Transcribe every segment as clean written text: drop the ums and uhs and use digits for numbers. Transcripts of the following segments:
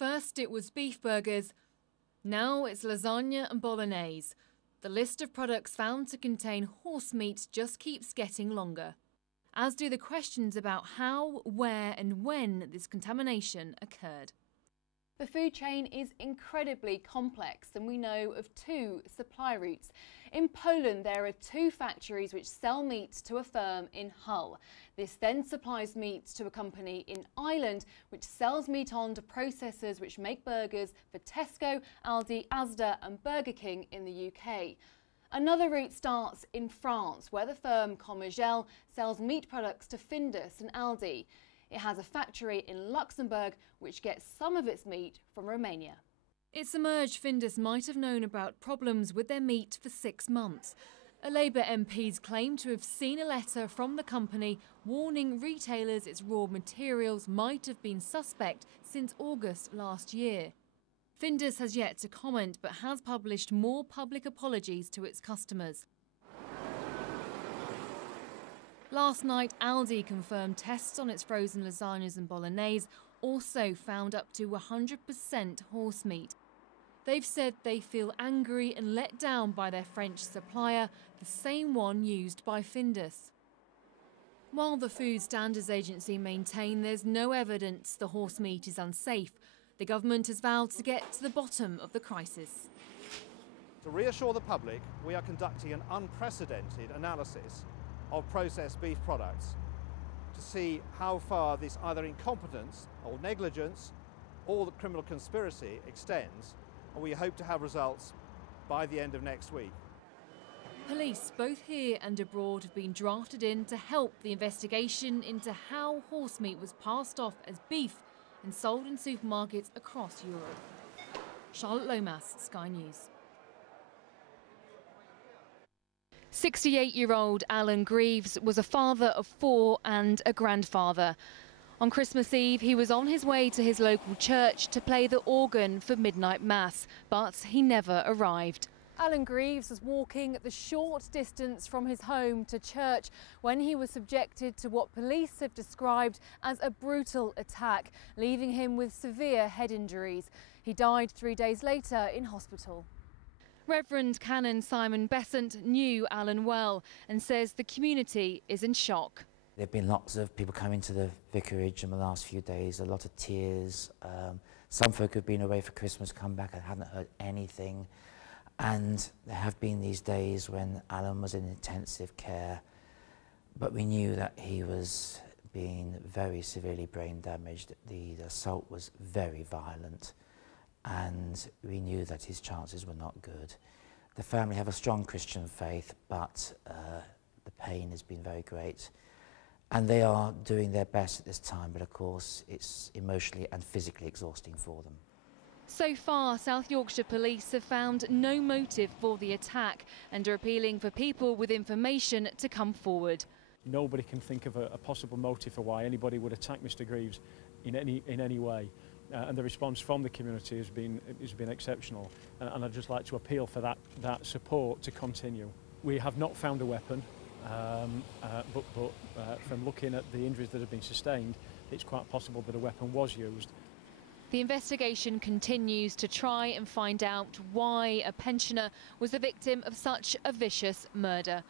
First it was beef burgers, now it's lasagna and bolognese. The list of products found to contain horse meat just keeps getting longer, as do the questions about how, where and when this contamination occurred. The food chain is incredibly complex, and we know of 2 supply routes. In Poland, there are 2 factories which sell meat to a firm in Hull. This then supplies meat to a company in Ireland, which sells meat on to processors which make burgers for Tesco, Aldi, Asda and Burger King in the UK. Another route starts in France, where the firm Commergel sells meat products to Findus and Aldi. It has a factory in Luxembourg which gets some of its meat from Romania. It's emerged Findus might have known about problems with their meat for 6 months. A Labour MP's claim to have seen a letter from the company warning retailers its raw materials might have been suspect since August last year. Findus has yet to comment but has published more public apologies to its customers. Last night, Aldi confirmed tests on its frozen lasagnas and bolognese also found up to 100% horse meat. They've said they feel angry and let down by their French supplier, the same one used by Findus. While the Food Standards Agency maintain there's no evidence the horse meat is unsafe, the government has vowed to get to the bottom of the crisis. To reassure the public, we are conducting an unprecedented analysis of processed beef products to see how far this either incompetence or negligence or the criminal conspiracy extends, and we hope to have results by the end of next week. Police, both here and abroad, have been drafted in to help the investigation into how horse meat was passed off as beef and sold in supermarkets across Europe. Charlotte Lomas, Sky News. 68-year-old Alan Greaves was a father of 4 and a grandfather. On Christmas Eve, he was on his way to his local church to play the organ for midnight mass, but he never arrived. Alan Greaves was walking the short distance from his home to church when he was subjected to what police have described as a brutal attack, leaving him with severe head injuries. He died 3 days later in hospital. Reverend Canon Simon Besant knew Alan well and says the community is in shock. There have been lots of people coming to the vicarage in the last few days, a lot of tears. Some folk who've been away for Christmas come back and hadn't heard anything. And there have been these days when Alan was in intensive care, but we knew that he was being very severely brain damaged. The assault was very violent, and we knew that his chances were not good. The family have a strong Christian faith, but the pain has been very great. And they are doing their best at this time, but of course it's emotionally and physically exhausting for them. So far, South Yorkshire Police have found no motive for the attack and are appealing for people with information to come forward. Nobody can think of a possible motive for why anybody would attack Mr Greaves in any way. And the response from the community has been exceptional, and I'd just like to appeal for that support to continue. We have not found a weapon, but from looking at the injuries that have been sustained, it's quite possible that a weapon was used. The investigation continues to try and find out why a pensioner was the victim of such a vicious murder.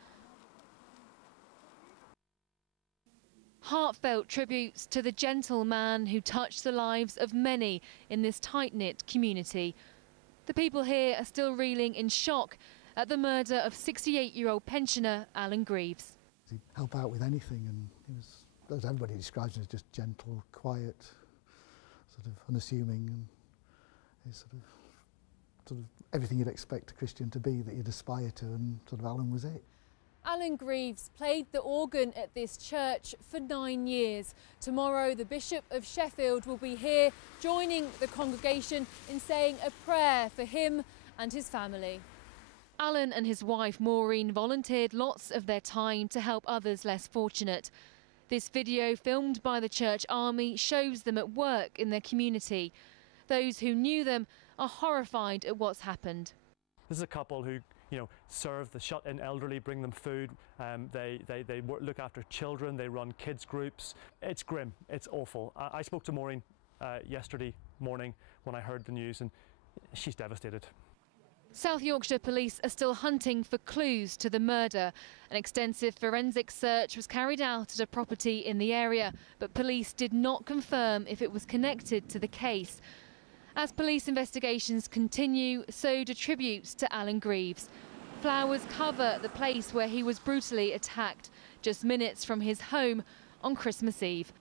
Heartfelt tributes to the gentle man who touched the lives of many in this tight-knit community. The people here are still reeling in shock at the murder of 68-year-old pensioner Alan Greaves. He'd help out with anything, and he was, as everybody describes him, as just gentle, quiet, sort of unassuming, and he's sort of everything you'd expect a Christian to be, that you'd aspire to, and sort of Alan was it. Alan Greaves played the organ at this church for 9 years. Tomorrow, the Bishop of Sheffield will be here joining the congregation in saying a prayer for him and his family. Alan and his wife Maureen volunteered lots of their time to help others less fortunate. This video, filmed by the church army, shows them at work in their community. Those who knew them are horrified at what's happened. This is a couple who, serve the shut-in elderly, bring them food. They look after children. They run kids groups. It's grim. It's awful. I spoke to Maureen yesterday morning when I heard the news, and she's devastated. South Yorkshire police are still hunting for clues to the murder. An extensive forensic search was carried out at a property in the area, but police did not confirm if it was connected to the case. As police investigations continue, so do tributes to Alan Greaves. Flowers cover the place where he was brutally attacked, just minutes from his home on Christmas Eve.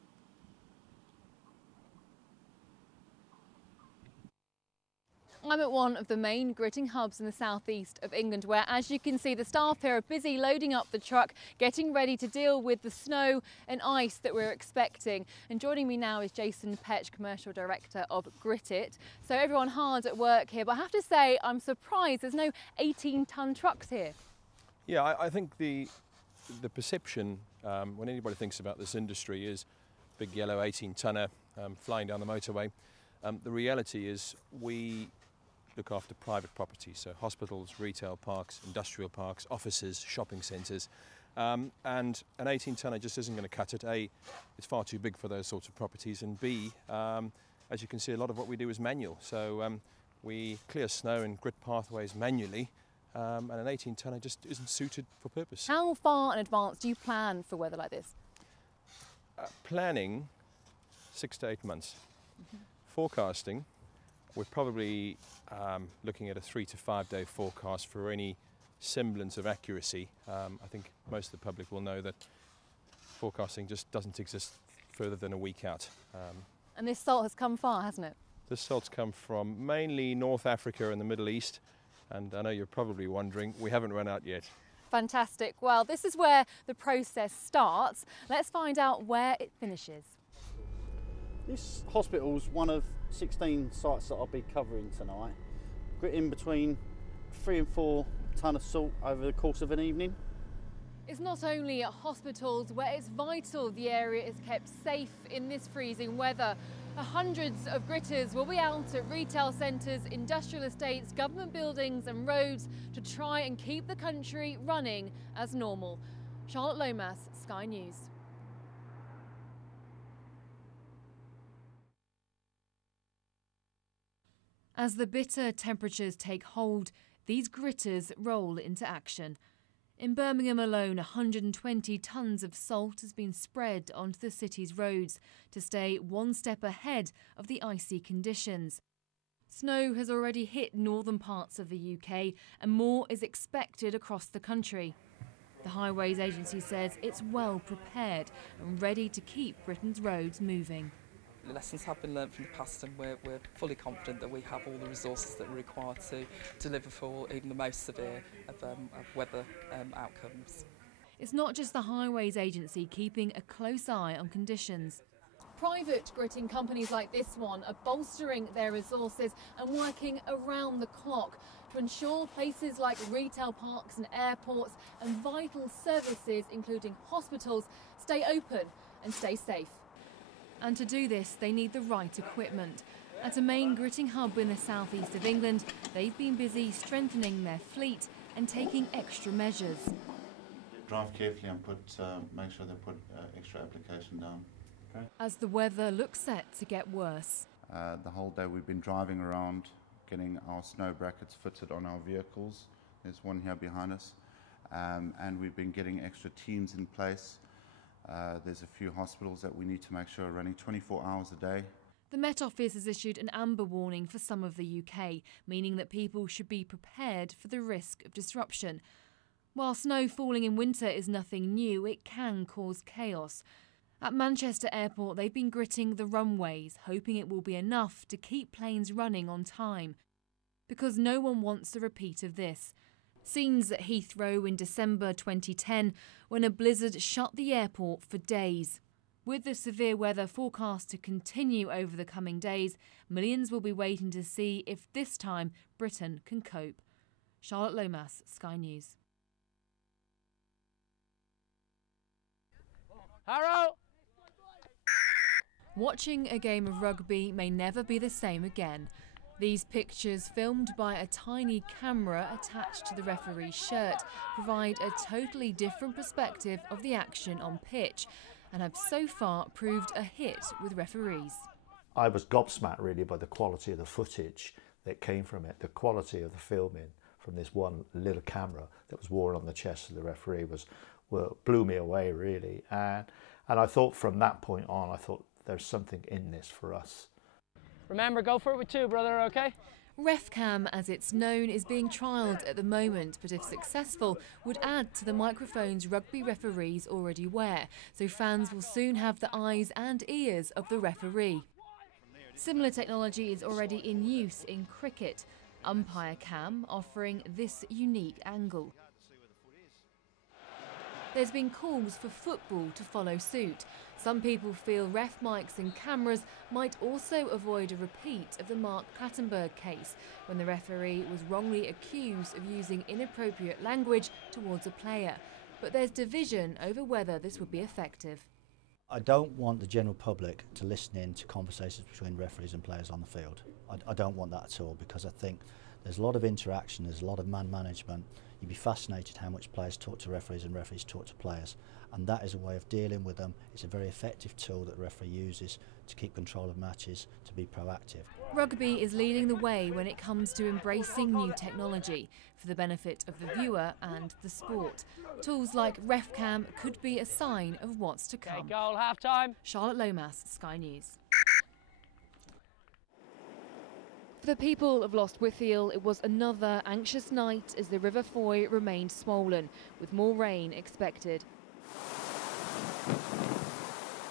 I'm at one of the main gritting hubs in the southeast of England, where, as you can see, the staff here are busy loading up the truck, getting ready to deal with the snow and ice that we're expecting. And joining me now is Jason Petch, Commercial Director of Grit It. So everyone hard at work here, but I have to say I'm surprised there's no 18-ton trucks here. Yeah, I think the perception when anybody thinks about this industry is big yellow 18-tonner flying down the motorway. The reality is we look after private property, so hospitals, retail parks, industrial parks, offices, shopping centres, and an 18-tonner just isn't going to cut it. A, it's far too big for those sorts of properties, and B, as you can see, a lot of what we do is manual. So we clear snow and grit pathways manually, and an 18-tonner just isn't suited for purpose. How far in advance do you plan for weather like this? Planning 6 to 8 months. Forecasting, we're probably looking at a 3 to 5 day forecast for any semblance of accuracy. I think most of the public will know that forecasting just doesn't exist further than a week out. And this salt has come far, hasn't it? This salt's come from mainly North Africa and the Middle East, and I know you're probably wondering, we haven't run out yet. Fantastic. Well, this is where the process starts. Let's find out where it finishes. This hospital's one of 16 sites that I'll be covering tonight. Gritting between 3 and 4 tonne of salt over the course of an evening. It's not only at hospitals where it's vital the area is kept safe in this freezing weather. Hundreds of gritters will be out at retail centres, industrial estates, government buildings and roads to try and keep the country running as normal. Charlotte Lomas, Sky News. As the bitter temperatures take hold, these gritters roll into action. In Birmingham alone, 120 tonnes of salt has been spread onto the city's roads to stay one step ahead of the icy conditions. Snow has already hit northern parts of the UK and more is expected across the country. The Highways Agency says it's well prepared and ready to keep Britain's roads moving. The lessons have been learned from the past, and we're fully confident that we have all the resources that are required to deliver for even the most severe of weather outcomes. It's not just the Highways Agency keeping a close eye on conditions. Private gritting companies like this one are bolstering their resources and working around the clock to ensure places like retail parks and airports and vital services, including hospitals, stay open and stay safe. And to do this, they need the right equipment. At a main gritting hub in the southeast of England, they've been busy strengthening their fleet and taking extra measures. Drive carefully and make sure they put extra application down. Okay. As the weather looks set to get worse. The whole day we've been driving around, getting our snow brackets fitted on our vehicles. There's one here behind us. And we've been getting extra teams in place. There's a few hospitals that we need to make sure are running 24 hours a day. The Met Office has issued an amber warning for some of the UK, meaning that people should be prepared for the risk of disruption. While snow falling in winter is nothing new, it can cause chaos. At Manchester Airport, they've been gritting the runways, hoping it will be enough to keep planes running on time. Because no one wants a repeat of this. Scenes at Heathrow in December 2010 when a blizzard shut the airport for days. With the severe weather forecast to continue over the coming days, millions will be waiting to see if this time Britain can cope. Charlotte Lomas, Sky News. Harrow! Watching a game of rugby may never be the same again. These pictures, filmed by a tiny camera attached to the referee's shirt, provide a totally different perspective of the action on pitch and have so far proved a hit with referees. I was gobsmacked really by the quality of the footage that came from it. The quality of the filming from this one little camera that was worn on the chest of the referee blew me away really. And I thought from that point on, I thought there's something in this for us. Remember, go for it with 2, brother, okay? RefCam, as it's known, is being trialled at the moment, but if successful, would add to the microphones rugby referees already wear, so fans will soon have the eyes and ears of the referee. Similar technology is already in use in cricket, Umpire Cam offering this unique angle. There's been calls for football to follow suit. Some people feel ref mics and cameras might also avoid a repeat of the Mark Clattenburg case, when the referee was wrongly accused of using inappropriate language towards a player. But there's division over whether this would be effective. I don't want the general public to listen in to conversations between referees and players on the field. I don't want that at all, because I think there's a lot of interaction, there's a lot of man management. You'd be fascinated how much players talk to referees and referees talk to players, and that is a way of dealing with them. It's a very effective tool that the referee uses to keep control of matches, to be proactive. Rugby is leading the way when it comes to embracing new technology for the benefit of the viewer and the sport. Tools like RefCam could be a sign of what's to come. Okay, goal, half time. Charlotte Lomas, Sky News. For the people of Lost Withiel, it was another anxious night as the River Foy remained swollen, with more rain expected.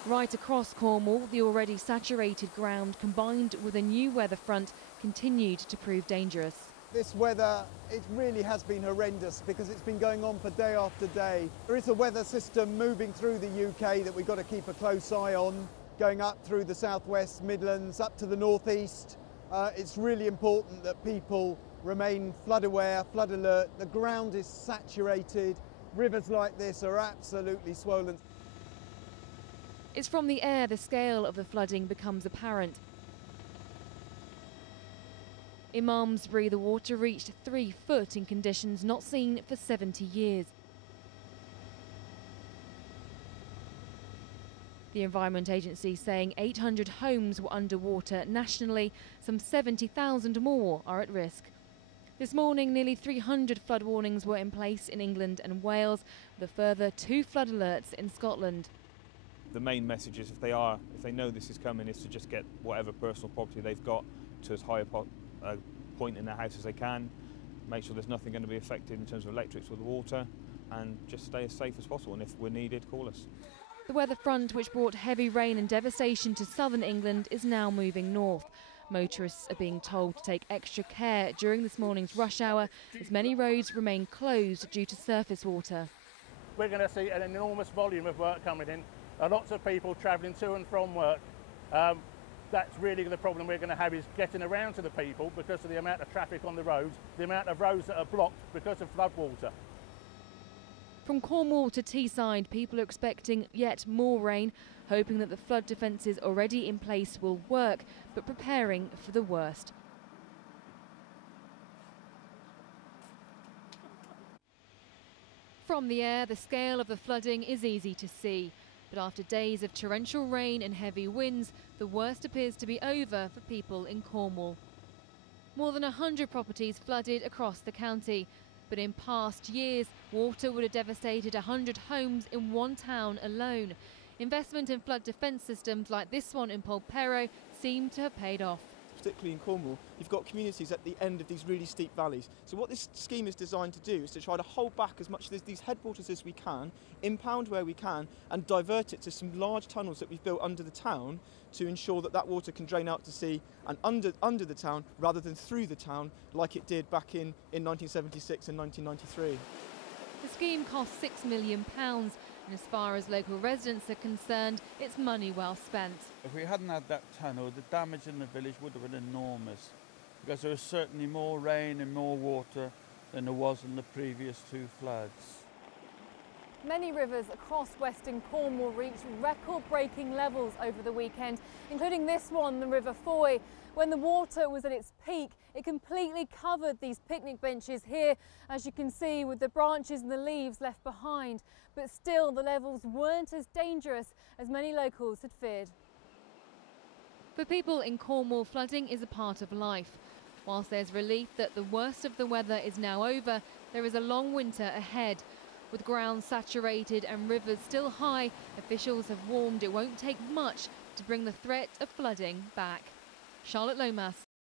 Right across Cornwall, the already saturated ground, combined with a new weather front, continued to prove dangerous. This weather, it really has been horrendous because it's been going on for day after day. There is a weather system moving through the UK that we've got to keep a close eye on, going up through the southwest Midlands, up to the northeast. It's really important that people remain flood aware, flood alert. The ground is saturated. Rivers like this are absolutely swollen. It's from the air the scale of the flooding becomes apparent. In Malmesbury, the water reached 3 foot in conditions not seen for 70 years. The Environment Agency saying 800 homes were underwater nationally, some 70,000 more are at risk. This morning, nearly 300 flood warnings were in place in England and Wales, with a further 2 flood alerts in Scotland. The main message is if they know this is coming, is to just get whatever personal property they've got to as high a point in their house as they can, make sure there's nothing going to be affected in terms of electrics or the water, and just stay as safe as possible, and if we're needed, call us. The weather front, which brought heavy rain and devastation to southern England, is now moving north. Motorists are being told to take extra care during this morning's rush hour, as many roads remain closed due to surface water. We're going to see an enormous volume of work coming in, lots of people travelling to and from work. That's really the problem we're going to have, is getting around to the people because of the amount of traffic on the roads, the amount of roads that are blocked because of flood water. From Cornwall to Teesside, people are expecting yet more rain, hoping that the flood defences already in place will work, but preparing for the worst. From the air, the scale of the flooding is easy to see. But after days of torrential rain and heavy winds, the worst appears to be over for people in Cornwall. More than 100 properties flooded across the county. But in past years, water would have devastated 100 homes in one town alone. Investment in flood defence systems like this one in Polperro seem to have paid off. Particularly in Cornwall, you've got communities at the end of these really steep valleys. So what this scheme is designed to do is to try to hold back as much of these headwaters as we can, impound where we can, and divert it to some large tunnels that we've built under the town to ensure that that water can drain out to sea and under the town rather than through the town like it did back in 1976 and 1993. The scheme cost £6 million, and as far as local residents are concerned, it's money well spent. If we hadn't had that tunnel, the damage in the village would have been enormous, because there was certainly more rain and more water than there was in the previous 2 floods. Many rivers across western Cornwall reached record-breaking levels over the weekend, including this one, the River Foy. When the water was at its peak, it completely covered these picnic benches here, as you can see, with the branches and the leaves left behind. But still, the levels weren't as dangerous as many locals had feared. For people in Cornwall, flooding is a part of life. Whilst there's relief that the worst of the weather is now over, there is a long winter ahead. With ground saturated and rivers still high, officials have warned it won't take much to bring the threat of flooding back. Charlotte Lomas,